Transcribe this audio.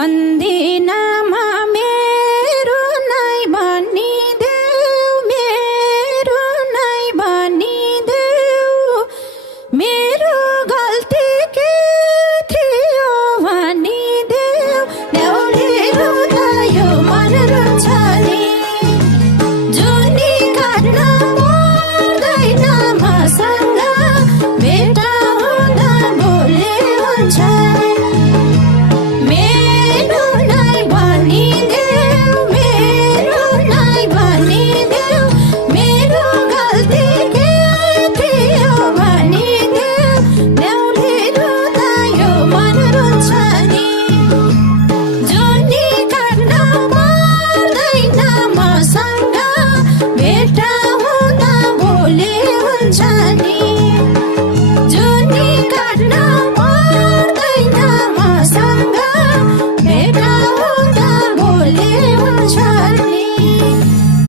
भन्दिनमा मेरो नै भनिदेऊ, मेरो नै भनिदेऊ, मेरो गल्ती के थियो भनिदेऊ। न्याउले रुँदा यो मन रुन्छ नि, जुनी काट्न पर्दैन मसँग, भेट हुँदा बोले हुन्छ। मेरो नै भनिदेऊ, मेरो नै भनिदेऊ, मेरो गल्ती के थियो भनिदेऊ। न्याउले रुँदा यो मन रुन्छ नि, जुनी काट्न पर्दैन मसँग, भेट हुँदा बोले हुन्छ नि, जुनी काट्न पर्दैन मसँग, भेट हुँदा बोले हुन्छ नि।